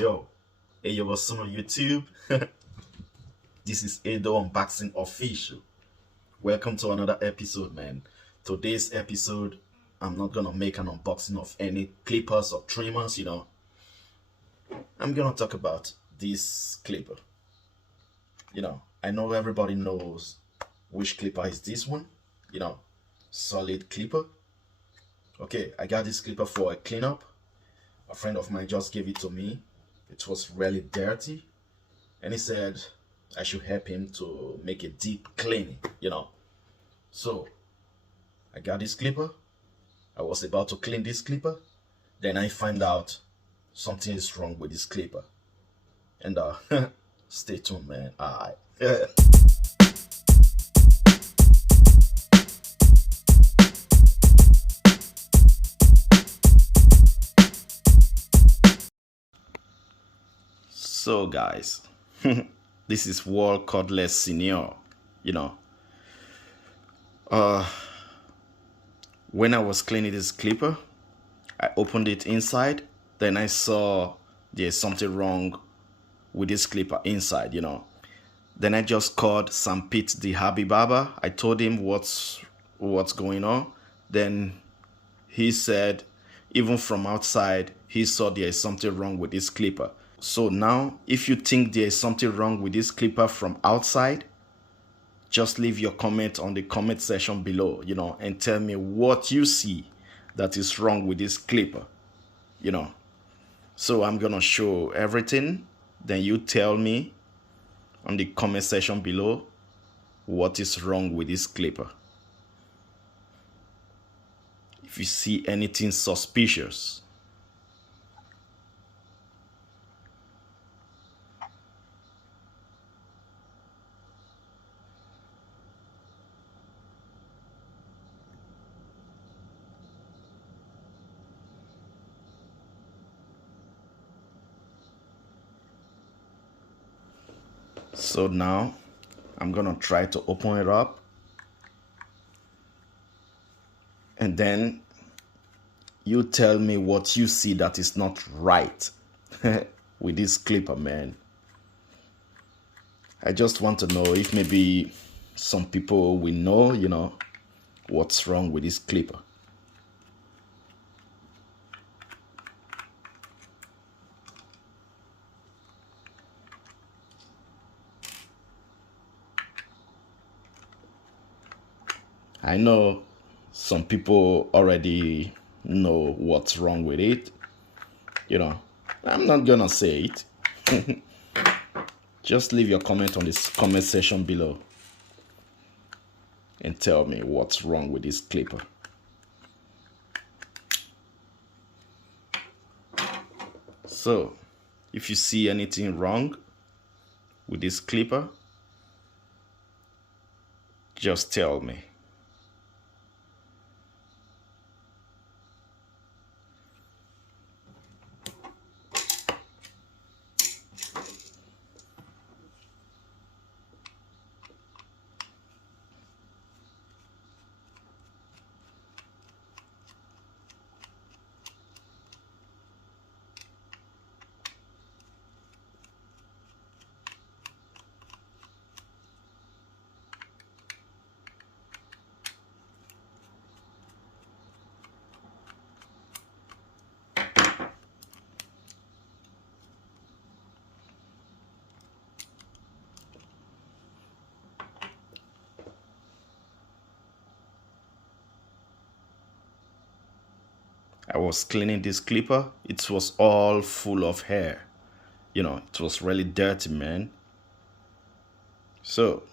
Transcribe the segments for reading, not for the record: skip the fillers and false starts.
Yo, hey, yo, what's up on YouTube? This is Edo Unboxing Official. Welcome to another episode, man. Today's episode, I'm not gonna make an unboxing of any clippers or trimmers, I'm gonna talk about this clipper. I know everybody knows which clipper is this one, solid clipper. Okay, I got this clipper for a cleanup. A friend of mine just gave it to me. It was really dirty, and he said I should help him to make a deep cleaning. So I got this clipper. I was about to clean this clipper. Then I find out something is wrong with this clipper. And stay tuned, man. Alright. So guys, this is Wahl Cordless Senior. When I was cleaning this clipper, I opened it inside. Then I saw there's something wrong with this clipper inside. Then I just called Sam Pitt, the Happy Barber. I told him what's going on. Then he said, even from outside, he saw there is something wrong with this clipper. So now, if you think there is something wrong with this clipper from outside, just leave your comment on the comment section below, and tell me what you see that is wrong with this clipper, So I'm gonna show everything, then you tell me on the comment section below what is wrong with this clipper. If you see anything suspicious. So now I'm gonna try to open it up, and then you tell me what you see that is not right with this clipper, man. I just want to know if maybe some people will know, what's wrong with this clipper. I know some people already know what's wrong with it. I'm not gonna say it. Just leave your comment on this comment section below and tell me what's wrong with this clipper. So, if you see anything wrong with this clipper, just tell me. I was cleaning this clipper. It was all full of hair. It was really dirty, man. So,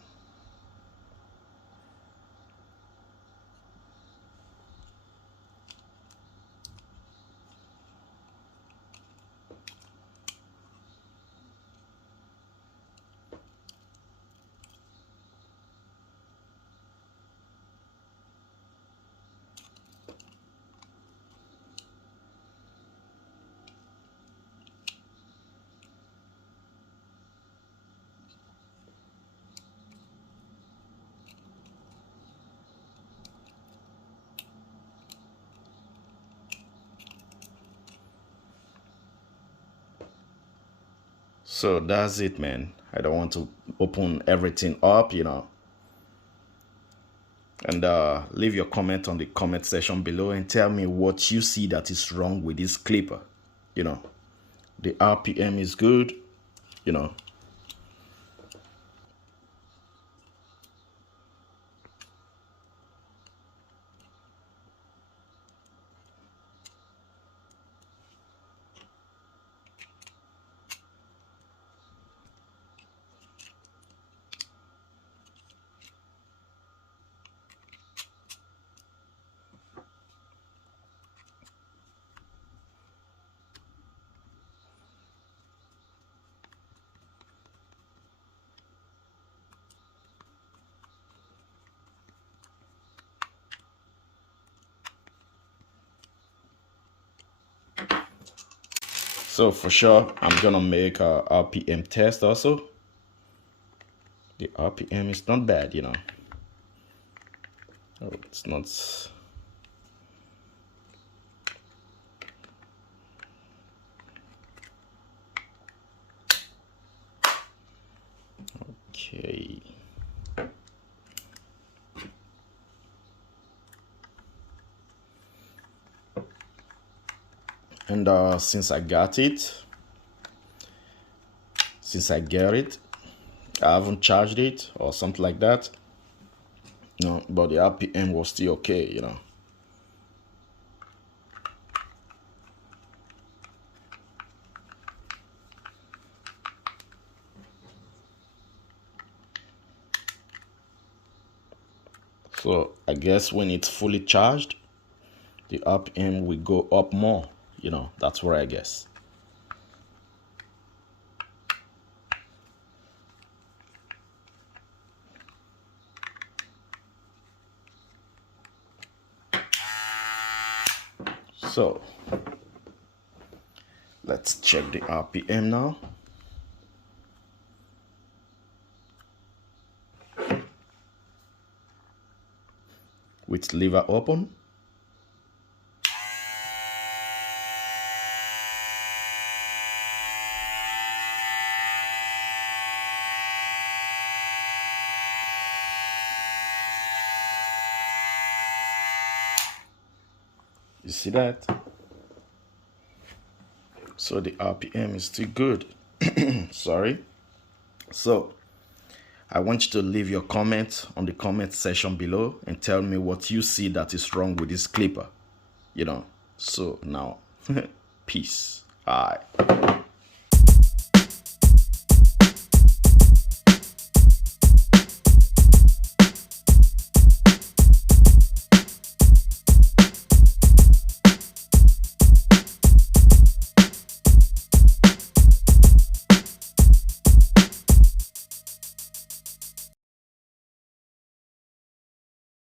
So that's it, man. I don't want to open everything up, and leave your comment on the comment section below and tell me what you see that is wrong with this clipper. The RPM is good, So for sure, I'm gonna make a RPM test also. The RPM is not bad, Oh, it's not. Okay. And since I get it, I haven't charged it or something like that. No, but the RPM was still okay, So I guess when it's fully charged, the RPM will go up more, that's where I guess. So let's check the RPM now. With lever open. You see that? So the RPM is still good. Sorry. So I want you to leave your comment on the comment section below and tell me what you see that is wrong with this clipper. So now, peace. Bye.